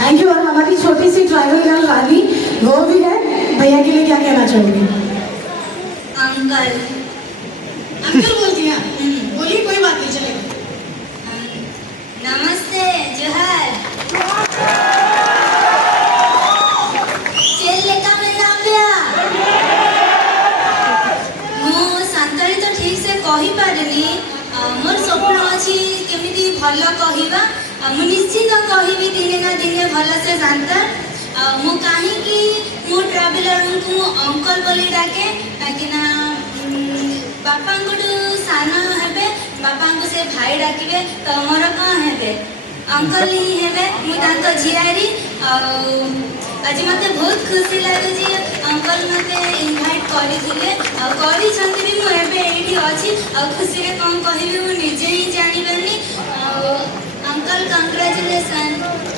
Thank you. और हमारी छोटी सी ट्राइबल गर्ल रानी वो भी है, भैया के लिए क्या कहना चाहोगी? अंकल अंकल बोलती हैं? बोलिए, कोई बात नहीं, चलेगा। नमस्ते, जोहार। चेल लेका मेरा प्या मु संताली तो ठीक से कही पारेनी। मोर स्वप्न अछि केमिति भल कहिबा। मु निश्चित कहिबी दिने ना दिने भल से जानता। मु काहे कि मु ट्रैवलर को अंकल बोली डाके ताकि ना बापा को साना हेबे, बापा को से भाई डाकिबे तो मोर कौन हेबे अंकल ही हेबे। मु तांको झियारी। आज मते बहुत खुशी लागु जी अंकल मते इनवाइट करिथिले आ करि छथि भी मु एबे एठी अछि आ खुशी रे कोन कहिबी मु निजे ही जानि बनी। Uncle congratulation.